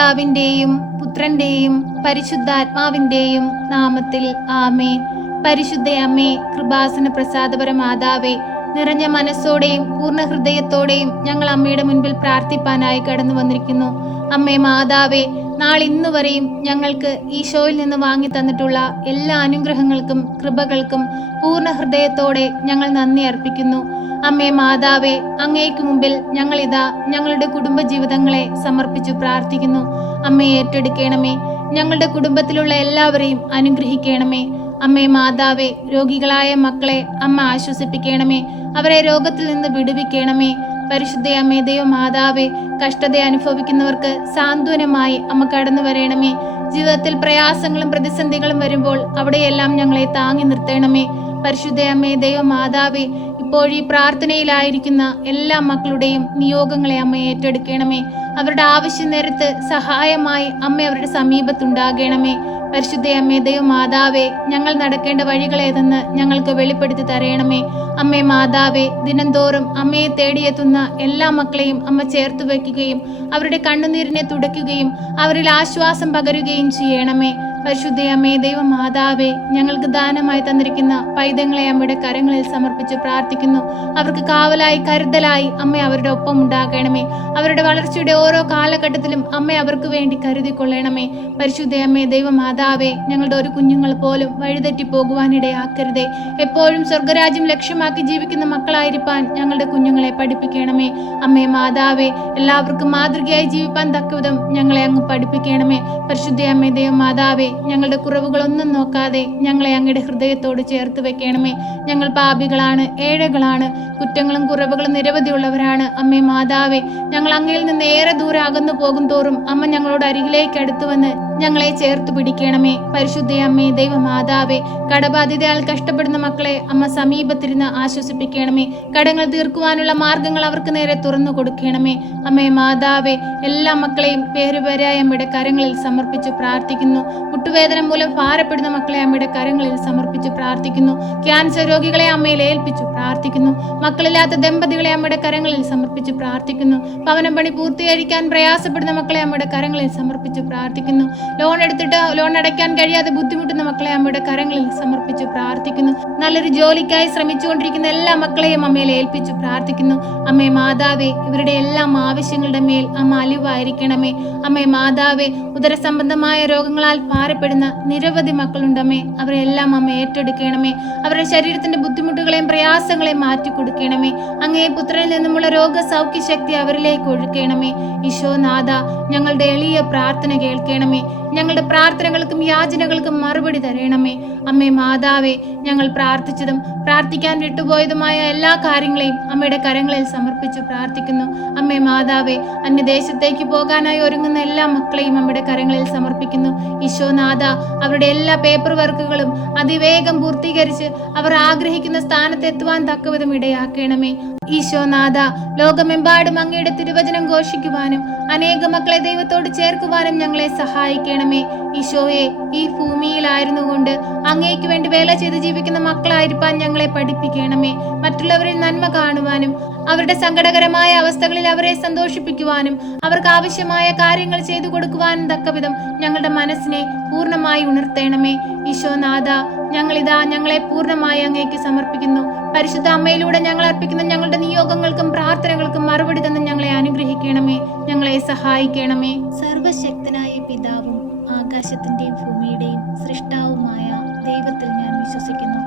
പിതാവിൻ്റെയും പുത്രൻ്റെയും പരിശുദ്ധാത്മാവിൻ്റെയും നാമത്തിൽ ആമേൻ. പരിശുദ്ധ അമ്മേ, കൃപാസന പ്രസാദപര മാതാവേ, നിറഞ്ഞ മനസ്സോടെയും പൂർണ്ണ ഹൃദയത്തോടെയും ഞങ്ങൾ അമ്മയുടെ മുൻപിൽ പ്രാർത്ഥിപ്പാനായി കടന്നു വന്നിരിക്കുന്നു. അമ്മേ മാതാവേ, നാളിന്നുവരെയും ഞങ്ങൾക്ക് ഈശോയിൽ നിന്ന് വാങ്ങി തന്നിട്ടുള്ള എല്ലാ അനുഗ്രഹങ്ങൾക്കും കൃപകൾക്കും പൂർണ്ണ ഹൃദയത്തോടെ ഞങ്ങൾ നന്ദി അർപ്പിക്കുന്നു. അമ്മേ മാതാവേ, അങ്ങേക്ക് മുമ്പിൽ ഞങ്ങളിതാ ഞങ്ങളുടെ കുടുംബജീവിതങ്ങളെ സമർപ്പിച്ചു പ്രാർത്ഥിക്കുന്നു. അമ്മയെ ഏറ്റെടുക്കണമേ. ഞങ്ങളുടെ കുടുംബത്തിലുള്ള എല്ലാവരെയും അനുഗ്രഹിക്കണമേ. അമ്മേ മാതാവേ, രോഗികളായ മക്കളെ അമ്മ ആശ്വസിപ്പിക്കണമേ. അവരെ രോഗത്തിൽ നിന്ന് വിടുവിക്കണമേ. പരിശുദ്ധ അമ്മേ, ദൈവമാതാവേ, കഷ്ടത അനുഭവിക്കുന്നവർക്ക് സാന്ത്വനമായി അമ്മ കടന്നു വരണമേ. ജീവിതത്തിൽ പ്രയാസങ്ങളും പ്രതിസന്ധികളും വരുമ്പോൾ അവിടെയെല്ലാം ഞങ്ങളെ താങ്ങി നിർത്തണമേ. പരിശുദ്ധ അമ്മേ, ദൈവമാതാവേ, ഇപ്പോഴീ പ്രാർത്ഥനയിലായിരിക്കുന്ന എല്ലാ മക്കളുടെയും നിയോഗങ്ങളെ അമ്മ ഏറ്റെടുക്കണമേ. അവരുടെ ആവശ്യ നേരത്ത് സഹായമായി അമ്മ അവരുടെ സമീപത്തുണ്ടാകണമേ. പരിശുദ്ധ അമ്മേ, ദൈവമാതാവേ, ഞങ്ങൾ നടക്കേണ്ട വഴികളേതെന്ന് ഞങ്ങൾക്ക് വെളിപ്പെടുത്തി തരയണമേ. അമ്മേ മാതാവേ, ദിനംതോറും അമ്മയെ തേടിയെത്തുന്ന എല്ലാ മക്കളെയും അമ്മ ചേർത്ത് വയ്ക്കുകയും അവരുടെ കണ്ണുനീരിനെ തുടയ്ക്കുകയും അവരിൽ ആശ്വാസം പകരുകയും ചെയ്യണമേ. പരിശുദ്ധ അമ്മേ, ദൈവമാതാവേ, ഞങ്ങൾക്ക് ദാനമായി തന്നിരിക്കുന്ന പൈതങ്ങളെ അമ്മയുടെ കരങ്ങളിൽ സമർപ്പിച്ച് പ്രാർത്ഥിക്കുന്നു. അവർക്ക് കാവലായി കരുതലായി അമ്മ അവരുടെ ഒപ്പം ഉണ്ടാകണമേ. അവരുടെ വളർച്ചയുടെ ഓരോ കാലഘട്ടത്തിലും അമ്മ അവർക്ക് വേണ്ടി കരുതിക്കൊള്ളണമേ. പരിശുദ്ധ അമ്മേ, ദൈവമാതാവേ, ഞങ്ങളുടെ ഒരു കുഞ്ഞുങ്ങൾ പോലും വഴിതെറ്റി പോകുവാനിടയാക്കരുതേ. എപ്പോഴും സ്വർഗരാജ്യം ലക്ഷ്യമാക്കി ജീവിക്കുന്ന മക്കളായിരിക്കാൻ ഞങ്ങളുടെ കുഞ്ഞുങ്ങളെ പഠിപ്പിക്കണമേ. അമ്മേ മാതാവേ, എല്ലാവർക്കും മാതൃകയായി ജീവിപ്പാൻ തക്കവിധം ഞങ്ങളെ അങ്ങ് പഠിപ്പിക്കണമേ. പരിശുദ്ധ അമ്മേ, ദൈവമാതാവേ, ഞങ്ങളുടെ കുറവുകളൊന്നും നോക്കാതെ ഞങ്ങളെ അങ്ങയുടെ ഹൃദയത്തോട് ചേർത്ത് വെക്കണമേ. ഞങ്ങൾ പാപികളാണ്, ഏഴകളാണ്, കുറ്റങ്ങളും കുറവുകളും നിരവധിയുള്ളവരാണ്. അമ്മേ മാതാവേ, ഞങ്ങൾ അങ്ങയിൽ നിന്ന് ഏറെ ദൂരം അകന്നു പോകും തോറും അമ്മ ഞങ്ങളോട് അരികിലേക്ക് അടുത്തു വന്ന് ഞങ്ങളെ ചേർത്ത് പിടിക്കണമേ. പരിശുദ്ധ അമ്മേ, ദൈവമാതാവേ, കടബാധിതയാൽ കഷ്ടപ്പെടുന്ന മക്കളെ അമ്മ സമീപത്തിരുന്ന് ആശ്വസിപ്പിക്കണമേ. കടങ്ങൾ തീർക്കുവാനുള്ള മാർഗങ്ങൾ അവർക്ക് നേരെ തുറന്നു കൊടുക്കണമേ. അമ്മേ മാതാവേ, എല്ലാ മക്കളെയും പേരുപേരായ അമ്മയുടെ കരങ്ങളിൽ സമർപ്പിച്ച് പ്രാർത്ഥിക്കുന്നു. മുട്ടുവേദന മൂലം ഭാരപ്പെടുന്ന മക്കളെ അമ്മയുടെ കരങ്ങളിൽ സമർപ്പിച്ച് പ്രാർത്ഥിക്കുന്നു. ക്യാൻസർ രോഗികളെ അമ്മയിൽ ഏൽപ്പിച്ചു പ്രാർത്ഥിക്കുന്നു. മക്കളില്ലാത്ത ദമ്പതികളെ അമ്മയുടെ കരങ്ങളിൽ സമർപ്പിച്ച് പ്രാർത്ഥിക്കുന്നു. ഭവനം പണി പൂർത്തീകരിക്കാൻ പ്രയാസപ്പെടുന്ന മക്കളെ അമ്മയുടെ കരങ്ങളിൽ സമർപ്പിച്ച് പ്രാർത്ഥിക്കുന്നു. ലോൺ എടുത്തിട്ട് ലോൺ അടയ്ക്കാൻ കഴിയാതെ ബുദ്ധിമുട്ടുന്ന മക്കളെ അമ്മയുടെ കരങ്ങളിൽ സമർപ്പിച്ച് പ്രാർത്ഥിക്കുന്നു. നല്ലൊരു ജോലിക്കായി ശ്രമിച്ചുകൊണ്ടിരിക്കുന്ന എല്ലാ മക്കളെയും അമ്മയിൽ ഏൽപ്പിച്ചു പ്രാർത്ഥിക്കുന്നു. അമ്മേ മാതാവേ, ഇവരുടെ എല്ലാം ആവശ്യങ്ങളുടെ മേൽ അമ്മ അലിവായിരിക്കണമേ. അമ്മേ മാതാവേ, ഉദര സംബന്ധമായ രോഗങ്ങളാൽ ഭാരപ്പെടുന്ന നിരവധി മക്കളുണ്ടമ്മേ. അവരെല്ലാം അമ്മ ഏറ്റെടുക്കണമേ. അവരുടെ ശരീരത്തിന്റെ ബുദ്ധിമുട്ടുകളെയും പ്രയാസങ്ങളെയും മാറ്റി കൊടുക്കണമേ. അങ്ങേ പുത്രനിൽ നിന്നുമുള്ള രോഗസൗഖ്യ ശക്തി അവരിലേക്ക് ഒഴുക്കണമേ. ഈശോനാഥ, ഞങ്ങളുടെ എളിയ പ്രാർത്ഥന കേൾക്കണമേ. ഞങ്ങളുടെ പ്രാർത്ഥനകൾക്കും യാചനകൾക്കും മറുപടി തരണമേ. അമ്മേ മാതാവേ, ഞങ്ങൾ പ്രാർത്ഥിച്ചതും പ്രാർത്ഥിക്കാൻ വിട്ടുപോയതുമായ എല്ലാ കാര്യങ്ങളെയും അമ്മയുടെ കരങ്ങളിൽ സമർപ്പിച്ചു പ്രാർത്ഥിക്കുന്നു. അമ്മേ മാതാവേ, അന്യദേശത്തേക്ക് പോകാനായി ഒരുങ്ങുന്ന എല്ലാ മക്കളെയും അമ്മയുടെ കരങ്ങളിൽ സമർപ്പിക്കുന്നു. ഈശോനാഥ, അവരുടെ എല്ലാ പേപ്പർ വർക്കുകളും അതിവേഗം പൂർത്തീകരിച്ച് അവർ ആഗ്രഹിക്കുന്ന സ്ഥാനത്തെത്തുവാൻ തക്കവിധം ഇടയാക്കണമേ. ഈശോനാഥ, ലോകമെമ്പാടും അങ്ങയുടെ തിരുവചനം ഘോഷിക്കുവാനും അനേക മക്കളെ ദൈവത്തോട് ചേർക്കുവാനും ഞങ്ങളെ സഹായിക്കണമേ. ഈശോയെ, ഈ ഭൂമിയിലായിരുന്നു കൊണ്ട് അങ്ങേക്ക് വേണ്ടി വേല ചെയ്ത് ജീവിക്കുന്ന മക്കളായിരിക്കാൻ ഞങ്ങളെ പഠിപ്പിക്കണമേ. മറ്റുള്ളവരിൽ നന്മ കാണുവാനും അവരുടെ സങ്കടകരമായ അവസ്ഥകളിൽ അവരെ സന്തോഷിപ്പിക്കുവാനും അവർക്ക് ആവശ്യമായ കാര്യങ്ങൾ ചെയ്തു കൊടുക്കുവാനും തക്കവിധം ഞങ്ങളുടെ മനസ്സിനെ പൂർണ്ണമായി ഉണർത്തണമേ. ഈശോനാഥ, ഞങ്ങളിതാ ഞങ്ങളെ പൂർണ്ണമായി അങ്ങേക്ക് സമർപ്പിക്കുന്നു. പരിശുദ്ധ അമ്മയിലൂടെ ഞങ്ങൾ അർപ്പിക്കുന്ന ഞങ്ങളുടെ നിയോഗങ്ങൾക്കും പ്രാർത്ഥനകൾക്കും മറുപടി തന്ന് ഞങ്ങളെ അനുഗ്രഹിക്കണമേ. ഞങ്ങളെ സഹായിക്കണമേ. സർവശക്തനായ പിതാവും ആകാശത്തിന്റെയും ഭൂമിയുടെയും സൃഷ്ടാവുമായ ദൈവത്തിൽ ഞാൻ വിശ്വസിക്കുന്നു.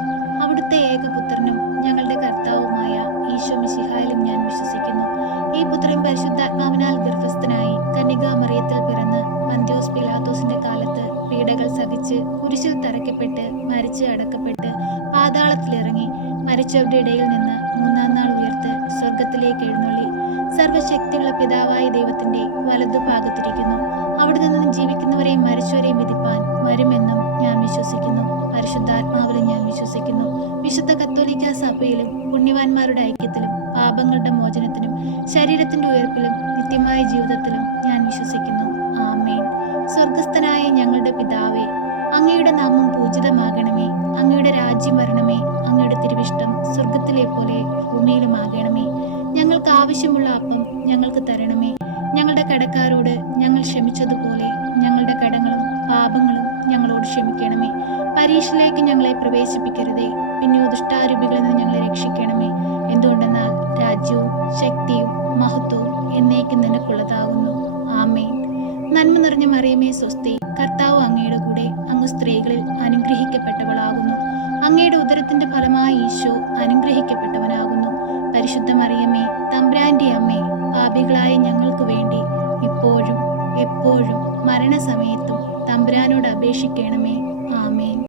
അവിടുത്തെ ഏകപുത്രനും ഞങ്ങളുടെ കർത്താവുമായ ഈശോ മിശിഹായിലും ഞാൻ വിശ്വസിക്കുന്നു. ഈ പുത്രൻ പരിശുദ്ധാത്മാവിനാൽ ഗർഭസ്ഥനായി കന്യകാമറിയത്തിൽ പിറന്ന് പന്ത്യോസ് പിലാത്തോസിന്റെ കാലത്ത് പീഡകൾ സഹിച്ച് കുരിശിൽ തറയ്ക്കപ്പെട്ട് മരിച്ച് അടക്കപ്പെട്ട് പാതാളത്തിലിറങ്ങി മരിച്ചവരുടെ ഇടയിൽ നിന്ന് മൂന്നാം നാൾ ഉയർത്ത് സ്വർഗത്തിലേക്ക് എഴുന്നള്ളി സർവശക്തിയുള്ള പിതാവായ ദൈവത്തിന്റെ വലതുഭാഗത്തിരിക്കുന്നു. അവിടെ നിന്നും ജീവിക്കുന്നവരെയും മരിച്ചവരെയും വിധിപ്പാൻ വരുമെന്നും ഞാൻ വിശ്വസിക്കുന്നു. പരിശുദ്ധാത്മാവിലും ഞാൻ വിശ്വസിക്കുന്നു. വിശുദ്ധ കത്തോലിക്ക സഭയിലും പുണ്യവാന്മാരുടെ ഐക്യത്തിലും പാപങ്ങളുടെ മോചനത്തിനും ശരീരത്തിന്റെ ഉയർപ്പിലും നിത്യമായ ജീവിതത്തിലും ഞാൻ വിശ്വസിക്കുന്നു. ആമേൻ. സ്വർഗസ്ഥനായ ഞങ്ങളുടെ പിതാവേ, അങ്ങയുടെ നാമം പൂജിതമാകണമേ. അങ്ങയുടെ രാജ്യം വരണമേ. അങ്ങയുടെ തിരുവിഷ്ടം സ്വർഗത്തിലെ പോലെ ഭൂമിയിലുമാകണമേ. ഞങ്ങൾക്ക് ആവശ്യമുള്ള അപ്പം ഞങ്ങൾക്ക് തരണമേ. ഞങ്ങളുടെ കടക്കാരോട് ഞങ്ങൾ ക്ഷമിച്ചതുപോലെ ഞങ്ങളുടെ കടങ്ങളും പാപങ്ങളും ഞങ്ങളോട് ക്ഷമിക്കണമേ. പരീക്ഷയിലേക്ക് ഞങ്ങളെ പ്രവേശിപ്പിക്കരുതേ, പിന്നെയോ ദുഷ്ടാരൂപികളിൽ നിന്ന് ഞങ്ങളെ രക്ഷിക്കണമേ. എന്തുകൊണ്ടെന്നാൽ രാജ്യവും ശക്തിയും മഹത്വവും എന്നേക്കും നിനക്കുള്ളതാകുന്നു. ആമേൻ. നന്മ നിറഞ്ഞ മറിയമേ സ്വസ്തി, കർത്താവ് അങ്ങയുടെ കൂടെ, അങ്ങ് സ്ത്രീകളിൽ അനുഗ്രഹിക്കപ്പെട്ടവളാകുന്നു. അങ്ങയുടെ ഉദരത്തിന്റെ ഫലമായി ഈശോ അനുഗ്രഹിക്കപ്പെട്ടവനാകുന്നു. പരിശുദ്ധ മറിയമേ, തമ്പുരാന്റെ അമ്മേ, പാപികളായ ഞങ്ങൾക്ക് വേണ്ടി ഇപ്പോഴും എപ്പോഴും മരണസമയത്തും തമ്പുരാനോട് അപേക്ഷിക്കണമേ. ആമേൻ.